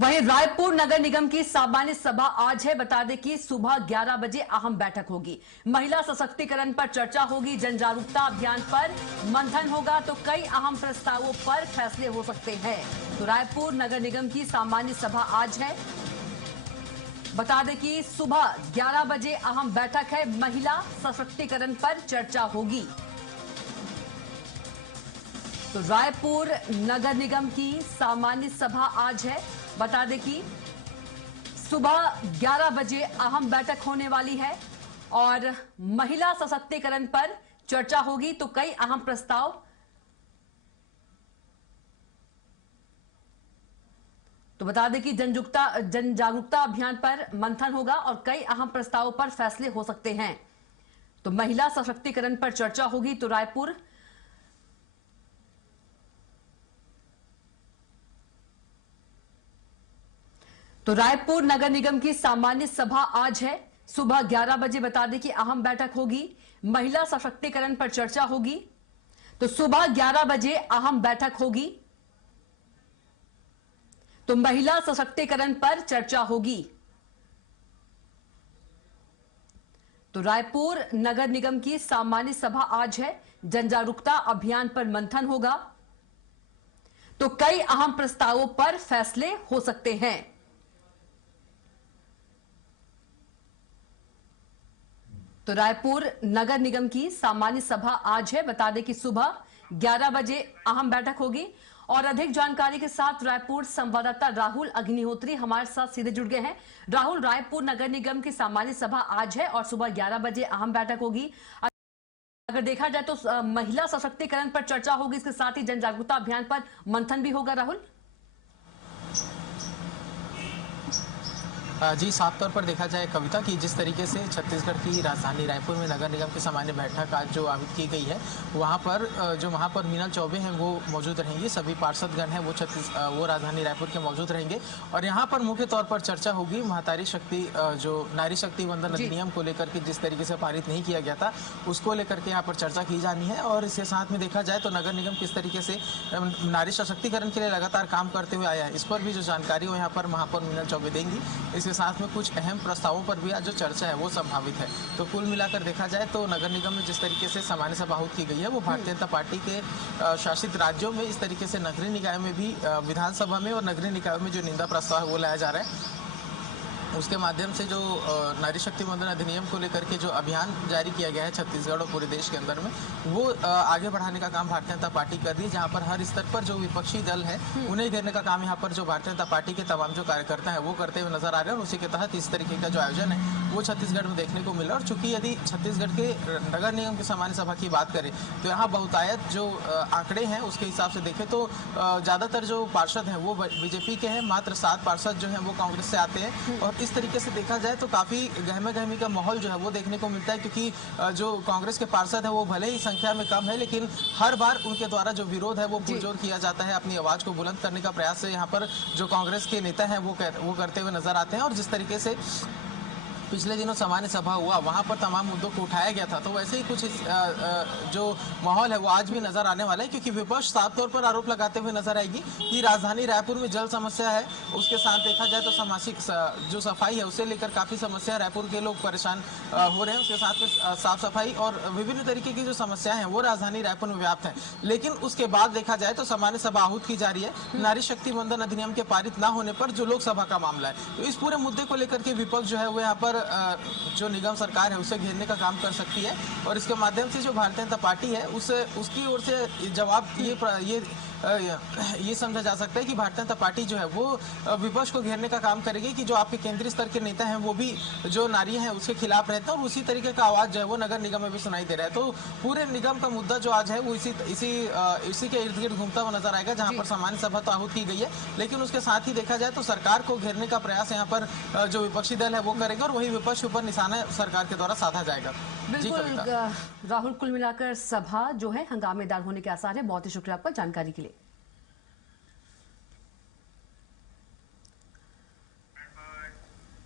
वहीं रायपुर नगर निगम की सामान्य सभा आज है। बता दें कि सुबह 11 बजे अहम बैठक होगी। महिला सशक्तिकरण पर चर्चा होगी, जन जागरूकता अभियान पर मंथन होगा, तो कई अहम प्रस्तावों पर फैसले हो सकते हैं। तो रायपुर नगर निगम की सामान्य सभा आज है। बता दें कि सुबह 11 बजे अहम बैठक है। महिला सशक्तिकरण पर चर्चा होगी। तो रायपुर नगर निगम की सामान्य सभा आज है। बता दें कि सुबह 11 बजे अहम बैठक होने वाली है और महिला सशक्तिकरण पर चर्चा होगी, तो कई अहम प्रस्ताव तो बता दें कि जन जागरूकता अभियान पर मंथन होगा और कई अहम प्रस्तावों पर फैसले हो सकते हैं। तो महिला सशक्तिकरण पर चर्चा होगी। तो रायपुर नगर निगम की सामान्य सभा आज है। सुबह 11 बजे बता दें कि अहम बैठक होगी। महिला सशक्तिकरण पर चर्चा होगी। तो सुबह 11 बजे अहम बैठक होगी। तो महिला सशक्तिकरण पर चर्चा होगी। तो रायपुर नगर निगम की सामान्य सभा आज है। जन जागरूकता अभियान पर मंथन होगा, तो कई अहम प्रस्तावों पर फैसले हो सकते हैं। तो रायपुर नगर निगम की सामान्य सभा आज है। बता दें कि सुबह 11 बजे अहम बैठक होगी और अधिक जानकारी के साथ रायपुर संवाददाता राहुल अग्निहोत्री हमारे साथ सीधे जुड़ गए हैं। राहुल, रायपुर नगर निगम की सामान्य सभा आज है और सुबह 11 बजे अहम बैठक होगी। अगर देखा जाए तो महिला सशक्तिकरण पर चर्चा होगी, इसके साथ ही जन जागरूकता अभियान पर मंथन भी होगा। राहुल जी, साफ तौर पर देखा जाए कविता की जिस तरीके से छत्तीसगढ़ की राजधानी रायपुर में नगर निगम की सामान्य बैठक आज जो आयोजित की गई है, वहाँ पर जो महापौर मीनल चौबे हैं वो मौजूद रहेंगे। सभी पार्षदगण हैं वो राजधानी रायपुर के मौजूद रहेंगे और यहाँ पर मुख्य तौर पर चर्चा होगी महतारी शक्ति जो नारी शक्ति वंदन अधिनियम को लेकर के जिस तरीके से पारित नहीं किया गया था, उसको लेकर के यहाँ पर चर्चा की जानी है। और इसके साथ में देखा जाए तो नगर निगम किस तरीके से नारी सशक्तिकरण के लिए लगातार काम करते हुए आया है, इस पर भी जो जानकारी हो यहाँ पर महापौर मीनल चौबे देंगी। इसके साथ में कुछ अहम प्रस्तावों पर भी आज जो चर्चा है वो संभावित है। तो कुल मिलाकर देखा जाए तो नगर निगम में जिस तरीके से सामान्य सभा आहुत की गई है वो भारतीय जनता पार्टी के शासित राज्यों में इस तरीके से नगरीय निकाय में भी विधानसभा में और नगरीय निकाय में जो निंदा प्रस्ताव वो लाया जा रहा है, उसके माध्यम से जो नारी शक्ति वंदन अधिनियम को लेकर के जो अभियान जारी किया गया है छत्तीसगढ़ और पूरे देश के अंदर में, वो आगे बढ़ाने का काम भारतीय जनता पार्टी कर रही है। जहां पर हर स्तर पर जो विपक्षी दल है उन्हें घेरने का काम यहाँ पर जो भारतीय जनता पार्टी के तमाम जो कार्यकर्ता है वो करते हुए नजर आ रहे हैं और उसी के तहत इस तरीके का जो आयोजन है वो छत्तीसगढ़ में देखने को मिला। और चूंकि यदि छत्तीसगढ़ के नगर निगम की सामान्य सभा की बात करें तो यहाँ बहुतायत जो आंकड़े हैं उसके हिसाब से देखें तो ज़्यादातर जो पार्षद हैं वो बीजेपी के हैं, मात्र 7 पार्षद जो हैं वो कांग्रेस से आते हैं। और इस तरीके से देखा जाए तो काफ़ी गहमा गहमी का माहौल जो है वो देखने को मिलता है, क्योंकि जो कांग्रेस के पार्षद हैं वो भले ही संख्या में कम है, लेकिन हर बार उनके द्वारा जो विरोध है वो पुरजोर किया जाता है। अपनी आवाज़ को बुलंद करने का प्रयास से यहाँ पर जो कांग्रेस के नेता हैं वो करते हुए नजर आते हैं। और जिस तरीके से पिछले दिनों सामान्य सभा हुआ वहाँ पर तमाम मुद्दों को उठाया गया था, तो वैसे ही कुछ जो माहौल है वो आज भी नजर आने वाला है, क्योंकि विपक्ष साफ तौर पर आरोप लगाते हुए नजर आएगी कि राजधानी रायपुर में जल समस्या है। उसके साथ देखा जाए तो सामाजिक जो सफाई है उसे लेकर काफ़ी समस्या, रायपुर के लोग परेशान हो रहे हैं। उसके साथ में साफ सफाई और विभिन्न तरीके की जो समस्याएं हैं वो राजधानी रायपुर में व्याप्त है। लेकिन उसके बाद देखा जाए तो सामान्य सभा आहूत की जा रही है नारी शक्ति वंदन अधिनियम के पारित न होने पर, जो लोकसभा का मामला है। तो इस पूरे मुद्दे को लेकर के विपक्ष जो है वो यहाँ पर जो निगम सरकार है उसे घेरने का काम कर सकती है और इसके माध्यम से जो भारतीय जनता पार्टी है उसकी ओर से जवाब ये समझा जा सकता है कि भारतीय जनता पार्टी जो है वो विपक्ष को घेरने का काम करेगी कि जो आपके केंद्रीय स्तर के नेता हैं वो भी जो नारी हैं उसके खिलाफ रहते हैं और उसी तरीके का आवाज जो है वो नगर निगम में भी सुनाई दे रहा है। तो पूरे निगम का मुद्दा जो आज है वो इसी के इर्द गिर्द घूमता हुआ नजर आएगा, जहां पर सामान्य सभा तो आहूत की गई है, लेकिन उसके साथ ही देखा जाए तो सरकार को घेरने का प्रयास यहाँ पर जो विपक्षी दल है वो करेगा और वही विपक्ष ऊपर निशाना सरकार के द्वारा साधा जाएगा। बिल्कुल राहुल, कुल मिलाकर सभा जो है हंगामेदार होने के आसार है। बहुत ही शुक्रिया आपका जानकारी के लिए।